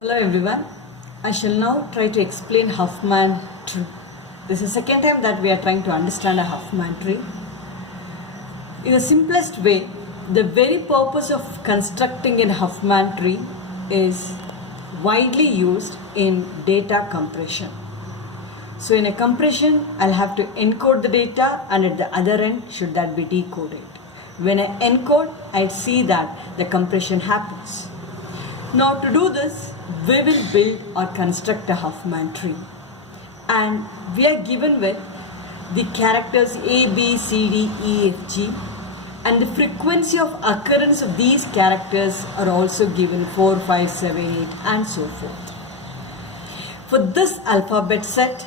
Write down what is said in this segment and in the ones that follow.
Hello everyone. I shall now try to explain Huffman tree. This is the second time that we are trying to understand a Huffman tree. In the simplest way, the very purpose of constructing a Huffman tree is widely used in data compression. So in a compression, I'll have to encode the data, and at the other end should that be decoded. When I encode, I see that the compression happens. Now to do this, we will build or construct a Huffman tree, and we are given with the characters A, B, C, D, E, F, G, and the frequency of occurrence of these characters are also given 4, 5, 7, 8 and so forth. For this alphabet set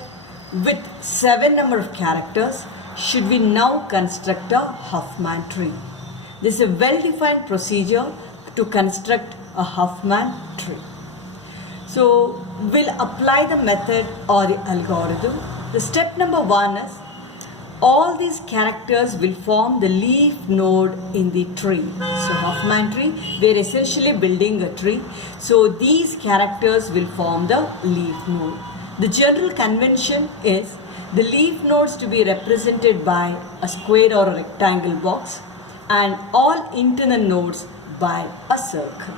with 7 number of characters, should we now construct a Huffman tree. This is a well-defined procedure to construct a Huffman tree. So we'll apply the method or the algorithm. The step number 1 is all these characters will form the leaf node in the tree. So Huffman tree, we are essentially building a tree. So these characters will form the leaf node. The general convention is the leaf nodes to be represented by a square or a rectangle box, and all internal nodes by a circle.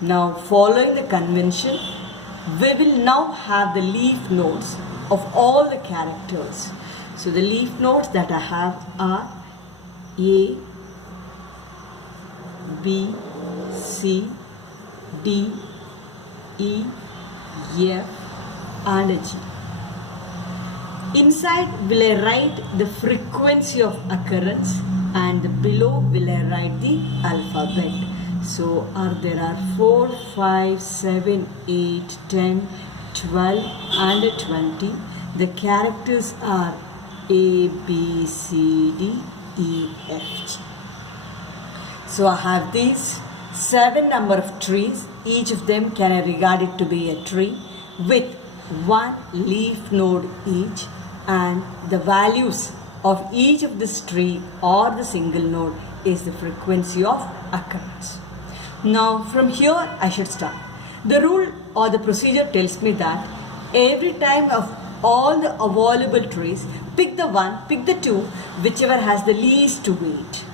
Now following the convention, we will now have the leaf nodes of all the characters. So the leaf nodes that I have are A, B, C, D, E, F and G. Inside will I write the frequency of occurrence, and below will I write the alphabet. So there are 4, 5, 7, 8, 10, 12 and 20. The characters are A, B, C, D, E, F, G. So I have these 7 number of trees. Each of them can I regard it to be a tree with 1 leaf node each, and the values of each of this tree or the single node is the frequency of occurrence. Now from here I should start. The rule or the procedure tells me that every time of all the available trees, pick the 1, pick the 2, whichever has the least weight.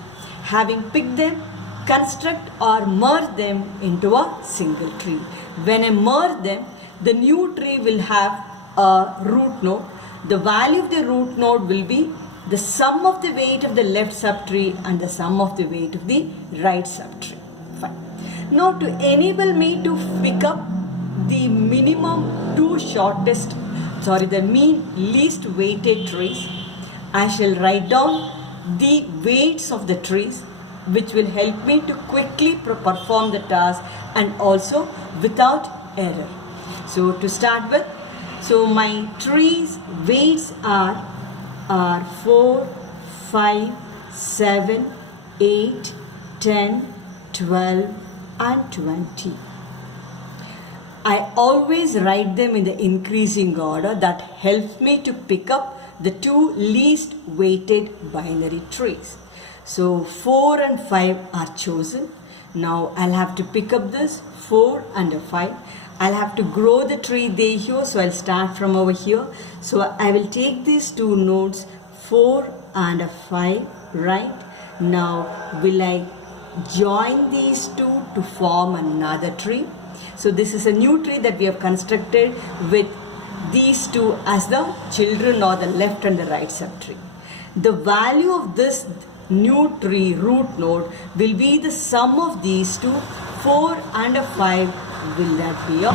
Having picked them, construct or merge them into a single tree. When I merge them, the new tree will have a root node. The value of the root node will be the sum of the weight of the left subtree and the sum of the weight of the right subtree. Fine. Now to enable me to pick up the the mean least weighted trees, I shall write down the weights of the trees, which will help me to quickly perform the task and also without error. So to start with, so my trees weights are 4, 5, 7, 8, 10, 12 and 20. I always write them in the increasing order. That helps me to pick up the 2 least weighted binary trees. So 4 and 5 are chosen. Now I'll have to pick up this 4 and 5. I'll have to grow the tree there here, so I'll start from over here. So I will take these 2 nodes 4 and 5, right? Now will I join these 2 to form another tree? So this is a new tree that we have constructed with these 2 as the children or the left and the right subtree. The value of this new tree root node will be the sum of these 2, 4 and 5. Will that be a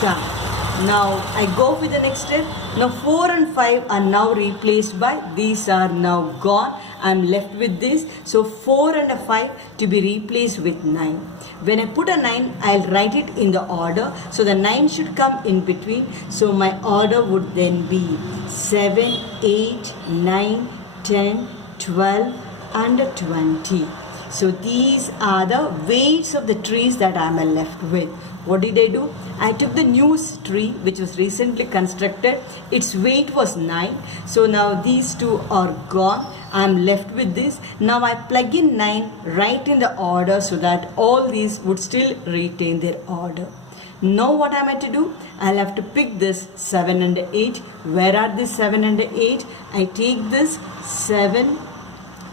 done? Now I go with the next step. Now 4 and 5 are now replaced by, these are now gone. I am left with this. So 4 and 5 to be replaced with 9. When I put a 9, I'll write it in the order. So the 9 should come in between. So my order would then be 7, 8, 9, 10, 12 and 20. So these are the weights of the trees that I am left with. What did I do? I took the new tree which was recently constructed. Its weight was 9. So now these 2 are gone. I am left with this. Now I plug in 9 right in the order so that all these would still retain their order. Now what am I to do? I'll have to pick this 7 and 8. Where are these 7 and 8? I take this 7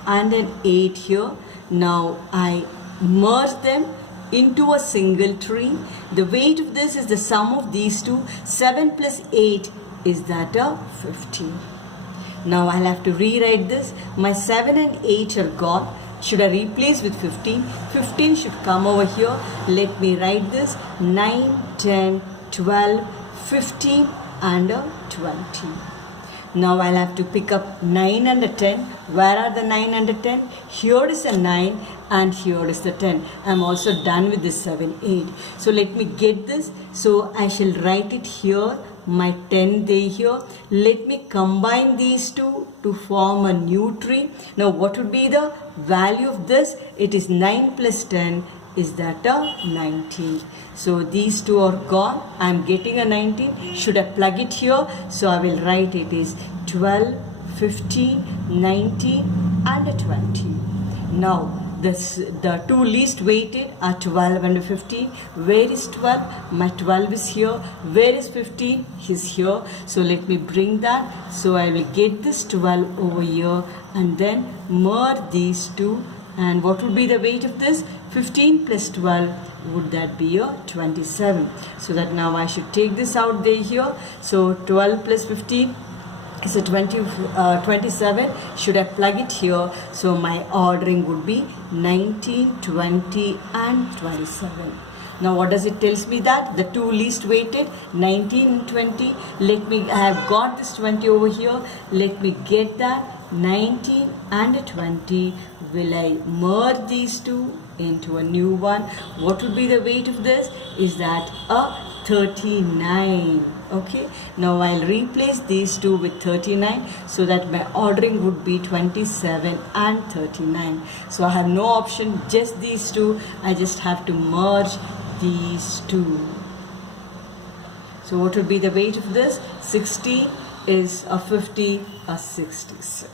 and an 8 here. Now I merge them into a single tree. The weight of this is the sum of these two. 7 plus 8 is that of 15. Now I'll have to rewrite this. My 7 and 8 are gone. Should I replace with 15? 15 should come over here. Let me write this. 9, 10, 12, 15 and a 20. Now I'll have to pick up 9 and a 10. Where are the 9 and a 10? Here is a 9 and here is the 10. I'm also done with this 7, 8. So let me get this. So I shall write it here. My 10 day here. Let me combine these two to form a new tree. Now what would be the value of this? It is 9 plus 10 is that a 19. So these two are gone. I am getting a 19. Should I plug it here? So I will write it is 12, 15, 19 and a 20. Now the two least weighted are 12 and 15. Where is 12? My 12 is here. Where is 15? Is here. So let me bring that. So I will get this 12 over here and then merge these two. And what would be the weight of this? 15 plus 12, would that be a 27? So that now I should take this out there here. So 12 plus 15 is a 27. Should I plug it here? So my ordering would be 19, 20 and 27. Now what does it tells me that? The two least weighted, 19 and 20. I have got this 20 over here. Let me get that 19 and 20. Will I merge these two into a new one? What would be the weight of this? Is that a 39? Okay, now I'll replace these two with 39 so that my ordering would be 27 and 39. So I have no option, just these two. I just have to merge these two. So what would be the weight of this? 60 is a 50, a 66.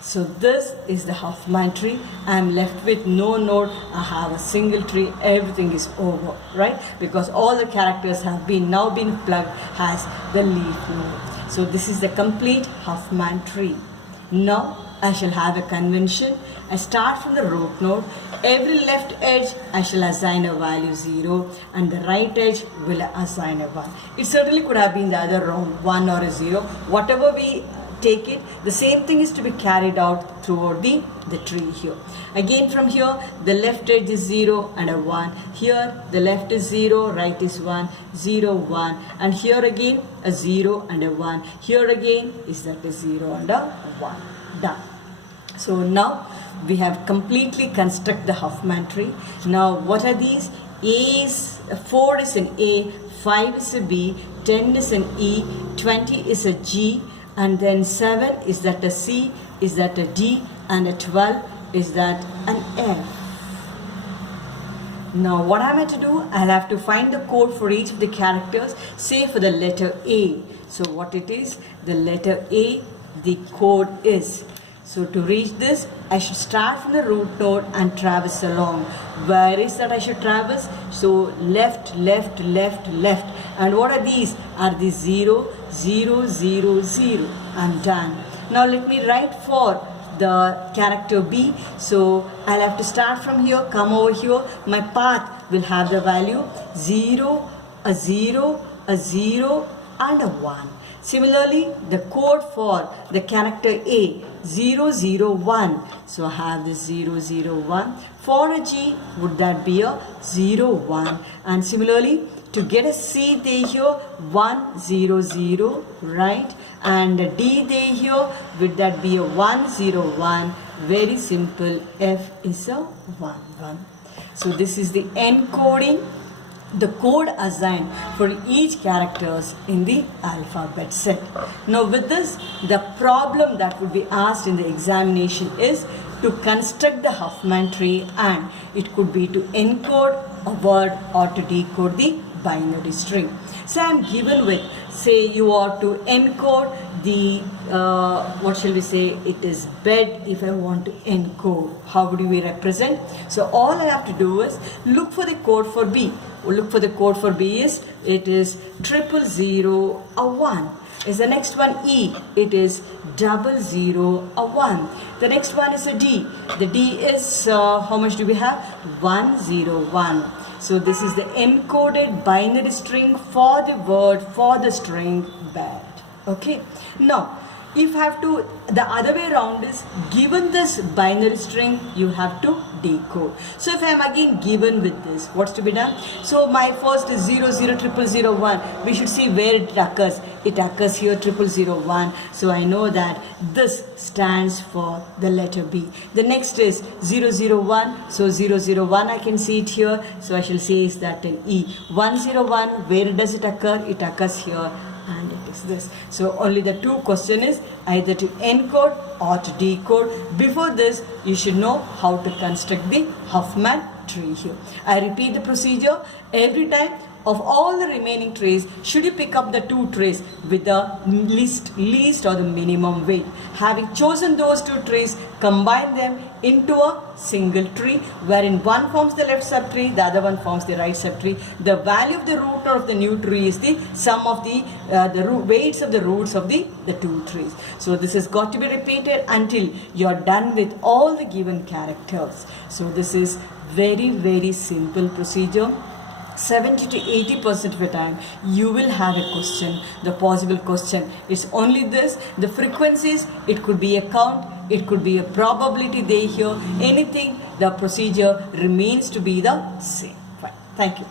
So this is the Huffman tree. I am left with no node. I have a single tree. Everything is over, right? Because all the characters have now been plugged as the leaf node. So this is the complete Huffman tree. Now I shall have a convention. I start from the root node. Every left edge I shall assign a value 0 and the right edge will assign a 1. It certainly could have been the other round, 1 or a 0. Whatever we take it, the same thing is to be carried out throughout the tree here. Again from here, the left edge is 0 and a 1. Here the left is 0, right is 1, 0, 1. And here again a 0 and a 1. Here again is that a 0 and a 1. Done. So now we have completely construct the Huffman tree. Now what are these? 4 is an A, 5 is a B, 10 is an E, 20 is a G, and then 7 is that a C, is that a D, and a 12 is that an F. Now what am I to do? I'll have to find the code for each of the characters. Say for the letter A. So what it is? The letter A, the code is. So to reach this, I should start from the root node and traverse along. Where is that I should traverse? So left, left, left, left. And what are these? Are these 0, 0, 0, 0. I'm done. Now let me write for the character B. So I'll have to start from here, come over here. My path will have the value 0, a 0, a 0 and a 1. Similarly, the code for the character A, 0, 0, 1. So I have this 0, 0, 1. For a G, would that be a 0, 1? And similarly, to get a C there here, 1, 0, 0, right? And a D there here, would that be a 1, 0, 1? Very simple, F is a 1, 1. So this is the encoding, the code assigned for each characters in the alphabet set. Now with this, the problem that would be asked in the examination is to construct the Huffman tree, and it could be to encode a word or to decode the binary string. So I am given with, say you are to encode the, what shall we say, it is bed. If I want to encode, how would we represent? So all I have to do is look for the code for B. look for the code for B is, it is 00001. Is the next one E, it is 001. The next one is a D. The D is, how much do we have? 101. So this is the encoded binary string for the word, for the string bad. Okay. Now, if I have to, the other way around is, given this binary string, you have to decode. So if I am again given with this, what's to be done? So my first is 000001. We should see where it occurs. It occurs here 0001. So I know that this stands for the letter B. The next is 001. So 001 I can see it here. So I shall say is that an E. 101, where does it occur? It occurs here. And it is this. So only the two question is either to encode or to decode. Before this, you should know how to construct the Huffman tree here. I repeat the procedure every time. Of all the remaining trees, should you pick up the two trees with the least or the minimum weight? Having chosen those two trees, combine them into a single tree, wherein one forms the left subtree, the other one forms the right subtree. The value of the root of the new tree is the sum of the weights of the roots of the two trees. So this has got to be repeated until you are done with all the given characters. So this is very, very simple procedure. 70 to 80% of the time you will have a question. The possible question is only this. The frequencies, it could be a count, it could be a probability they hear, anything. The procedure remains to be the same. Fine. Thank you.